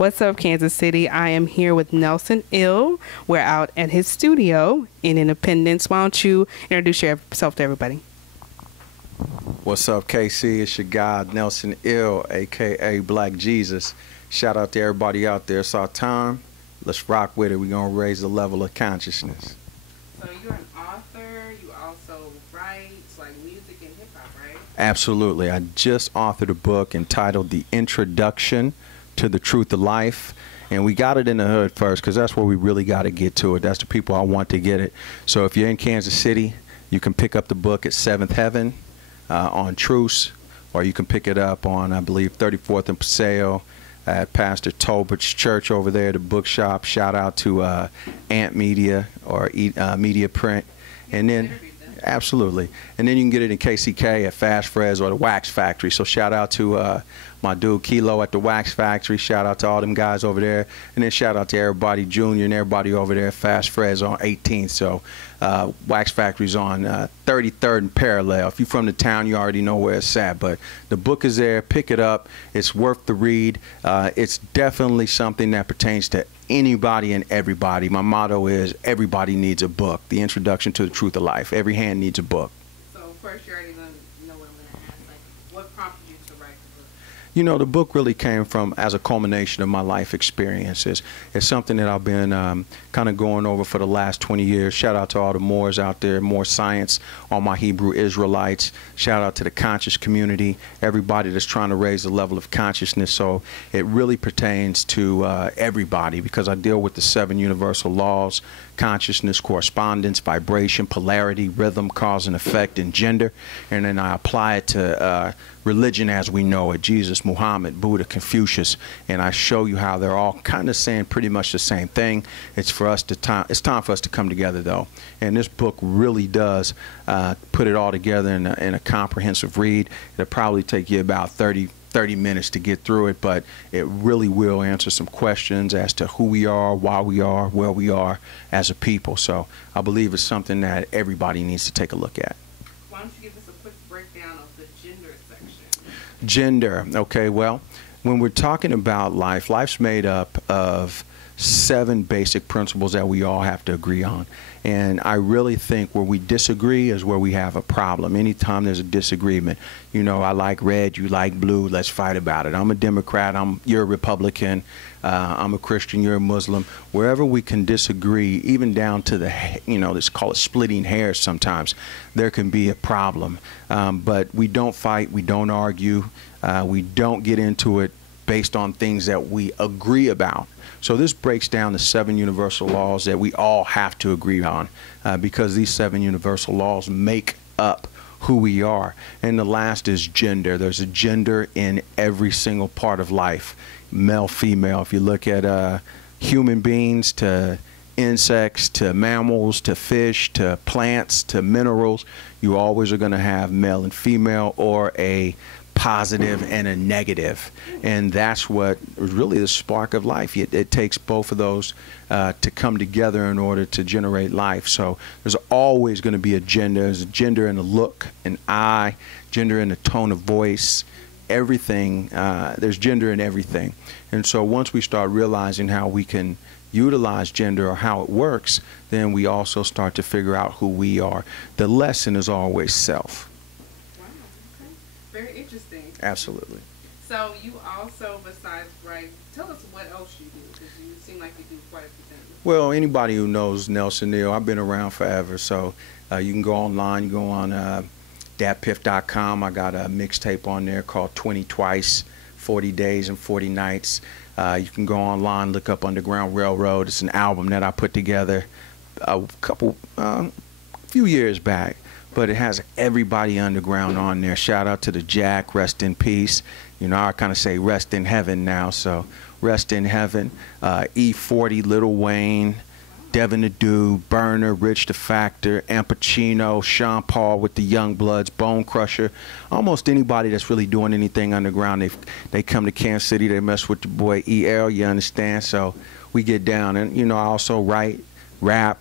What's up, Kansas City? I am here with Nelson Ill. We're out at his studio in Independence. Why don't you introduce yourself to everybody? What's up, KC? It's your guy, Nelson Ill, a.k.a. Black Jesus. Shout out to everybody out there. It's our time. Let's rock with it. We're going to raise the level of consciousness. So you're an author. You also write like music and hip-hop, right? Absolutely. I just authored a book entitled The Introduction to the Truth of Life. And we got it in the hood first because that's where we really got to get to it. That's the people I want to get it. So if you're in Kansas City, you can pick up the book at 7th Heaven on Truce, or you can pick it up on, I believe, 34th and Paseo at Pastor Tolbert's church over there, the bookshop. Shout out to Ant Media or Media Print. And then, absolutely. And then you can get it in KCK at Fast Fres or the Wax Factory. So shout out to my dude Kilo at the Wax Factory. Shout out to all them guys over there. And then shout out to everybody, Junior and everybody over there at Fast Fres on 18th. So Wax Factory's on 33rd and Parallel. If you're from the town, you already know where it's at. But the book is there. Pick it up. It's worth the read. It's definitely something that pertains to anybody and everybody. My motto is everybody needs a book. The Introduction to the Truth of Life. Every hand needs a book. So first, you're already going to know what I'm going to ask. Like, what prompted you to write the book? You know, the book really came from as a culmination of my life experiences. It's something that I've been kind of going over for the last 20 years. Shout out to all the Moors out there, more science, all my Hebrew Israelites. Shout out to the conscious community, everybody that's trying to raise the level of consciousness. So it really pertains to everybody because I deal with the 7 universal laws: consciousness, correspondence, vibration, polarity, rhythm, cause and effect, and gender. And then I apply it to religion as we know it: Jesus, Muhammad, Buddha, Confucius. And I show you how they're all kind of saying pretty much the same thing. It's time for us to come together, though. And this book really does put it all together in a comprehensive read. It'll probably take you about 30 minutes to get through it, but it really will answer some questions as to who we are, why we are, where we are as a people. So I believe it's something that everybody needs to take a look at. Why don't you give us a quick breakdown of the gender section? Gender. Okay, well, when we're talking about life, life's made up of 7 basic principles that we all have to agree on. And I really think where we disagree is where we have a problem. Anytime there's a disagreement, you know, I like red, you like blue, let's fight about it. I'm a Democrat, you're a Republican, I'm a Christian, you're a Muslim. Wherever we can disagree, even down to the, you know, let's call it splitting hairs sometimes, there can be a problem. But we don't fight, we don't argue, we don't get into it based on things that we agree about. So this breaks down the 7 universal laws that we all have to agree on because these 7 universal laws make up who we are. And the last is gender. There's a gender in every single part of life, male, female. If you look at human beings to insects to mammals to fish to plants to minerals, you always are going to have male and female, or a positive and a negative. And that's what is really the spark of life. It takes both of those to come together in order to generate life. So there's always going to be a gender. There's a gender in the look, an eye, gender in the tone of voice, everything. There's gender in everything. And so once we start realizing how we can utilize gender or how it works, then we also start to figure out who we are. The lesson is always self. Very interesting. Absolutely. So you also, besides write, tell us what else you do, because you seem like you do quite a few things. Well, anybody who knows Nelson Ill, I've been around forever, so you can go online, you go on datpiff.com. I got a mixtape on there called 20 Twice, 40 Days and 40 Nights. You can go online, look up Underground Railroad. It's an album that I put together a few years back. But it has everybody underground on there. Shout out to the Jack, rest in peace. You know, I kind of say rest in heaven now, so rest in heaven. E40, Lil Wayne, Devin the Dude, Burner, Rich the Factor, Ampachino, Sean Paul with the Young Bloods, Bone Crusher. Almost anybody that's really doing anything underground, they come to Kansas City, they mess with the boy EL, you understand? So we get down. And, you know, I also write, rap,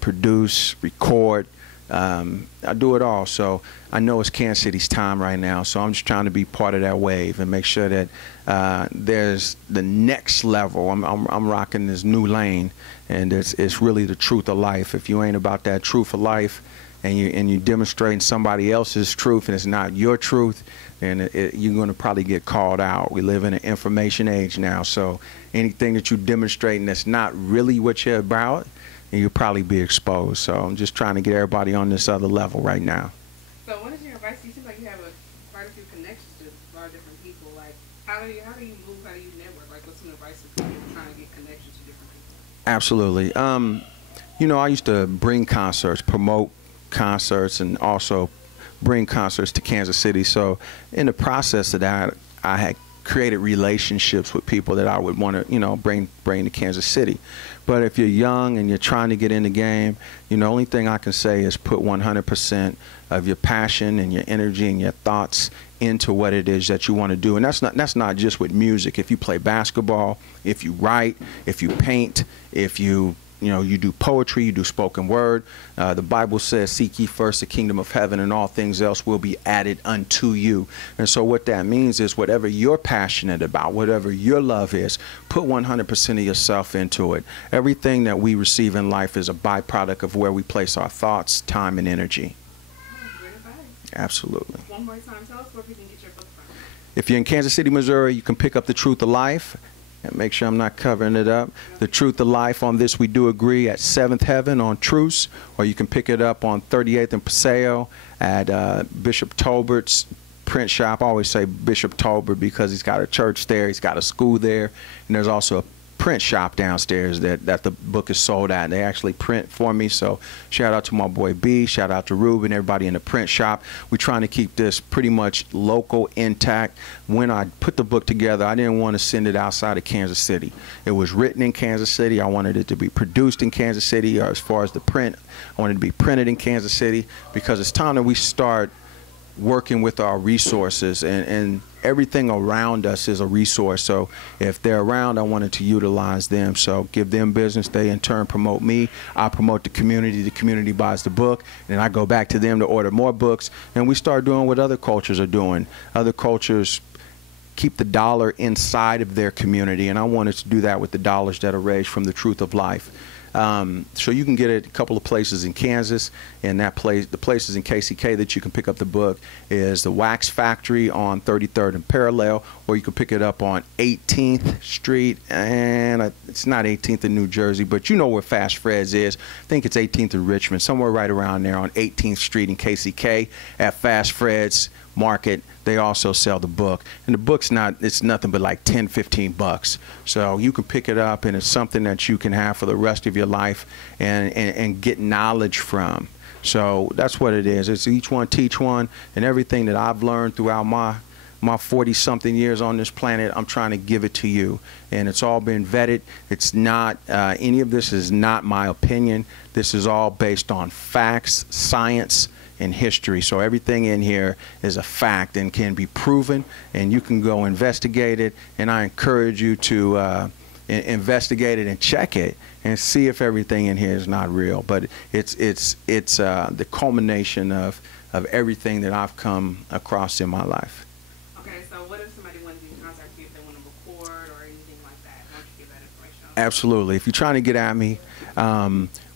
produce, record, I do it all. So I know it's Kansas City's time right now, so I'm just trying to be part of that wave and make sure that there's the next level. I'm rocking this new lane, and it's really the truth of life. If you ain't about that truth of life, and you demonstrating somebody else's truth and it's not your truth, then you're going to probably get called out. We live in an information age now, so anything that you demonstrating that's not really what you're about, and you'll probably be exposed. So I'm just trying to get everybody on this other level right now. So what is your advice? You seem like you have quite a few connections to a lot of different people. Like, how do you move? How do you network? Like, what's some advice for people trying to get connections to different people? Absolutely. You know, I used to bring concerts, promote concerts, and also bring concerts to Kansas City. So in the process of that, I had created relationships with people that I would want to, you know, bring to Kansas City. But if you're young and you're trying to get in the game, you know, the only thing I can say is put 100% of your passion and your energy and your thoughts into what it is that you want to do. And that's not just with music. If you play basketball, if you write, if you paint, if you do poetry, you do spoken word. The Bible says, seek ye first the kingdom of heaven, and all things else will be added unto you. And so what that means is whatever you're passionate about, whatever your love is, put 100% of yourself into it. Everything that we receive in life is a byproduct of where we place our thoughts, time, and energy. Great advice. Absolutely. One more time, tell us where people can get your book from. If you're in Kansas City, Missouri, you can pick up The Truth of Life. And make sure I'm not covering it up. The Truth of Life, on this we do agree, at 7th Heaven on Truce, or you can pick it up on 38th and Paseo at Bishop Tolbert's print shop. I always say Bishop Tolbert because he's got a church there, he's got a school there, and there's also a print shop downstairs that the book is sold at. And they actually print for me, so shout out to my boy B, shout out to Ruben, everybody in the print shop. We're trying to keep this pretty much local, intact. When I put the book together, I didn't want to send it outside of Kansas City. It was written in Kansas City. I wanted it to be produced in Kansas City. As far as the print, I wanted it to be printed in Kansas City, because it's time that we start working with our resources, and everything around us is a resource. So if they're around, I wanted to utilize them. So give them business, they in turn promote me, I promote the community buys the book, and I go back to them to order more books, and we start doing what other cultures are doing. Other cultures keep the dollar inside of their community, and I wanted to do that with the dollars that are raised from The Truth of Life. So you can get it a couple of places in Kansas, and the places in KCK that you can pick up the book is the Wax Factory on 33rd and Parallel, or you can pick it up on 18th Street, and it's not 18th in New Jersey, but you know where Fast Fred's is. I think it's 18th in Richmond, somewhere right around there on 18th Street in KCK at Fast Fred's Market. They also sell the book, and the book's it's nothing but like 10, 15 bucks. So you can pick it up, and it's something that you can have for the rest of your life and get knowledge from. So that's what it is. It's each one teach one, and everything that I've learned throughout my 40-something years on this planet, I'm trying to give it to you. And it's all been vetted. It's not, any of this is not my opinion. This is all based on facts, science, and history. So everything in here is a fact and can be proven, and you can go investigate it. And I encourage you to investigate it and check it and see if everything in here is not real. But it's the culmination of everything that I've come across in my life. Okay, so what if somebody wanted to contact you if they want to record or anything like that? Why don't you give that information? Absolutely. If you're trying to get at me,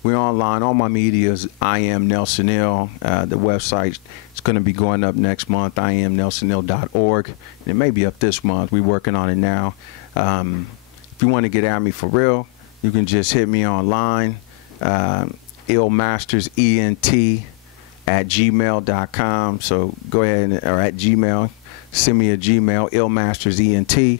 we're online. All my media is I am Nelson Ill. The website is going to be going up next month, IamNelsonIll.org. And it may be up this month. We're working on it now. If you want to get at me for real, you can just hit me online, illmastersent@gmail.com. So go ahead, or at Gmail, send me a Gmail, illmastersent.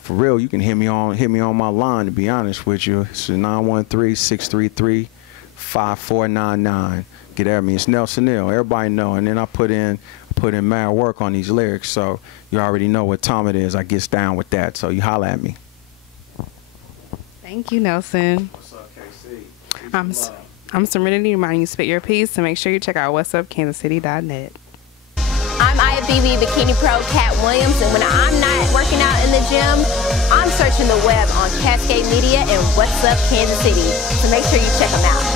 For real, you can hit me on my line, to be honest with you. It's 913-633-5499. Get at me. It's Nelson Ill. Everybody know. And then I put in mad work on these lyrics, so you already know what time it is. I gets down with that. So you holla at me. Thank you, Nelson. What's up, KC? I'm Serenity, reminding you to spit your piece, so make sure you check out whatsupkansascity.net. I'm IFBB Bikini Pro Cat Williams, and when I'm not working out in the gym, I'm searching the web on Cascade Media and What's Up Kansas City. So make sure you check them out.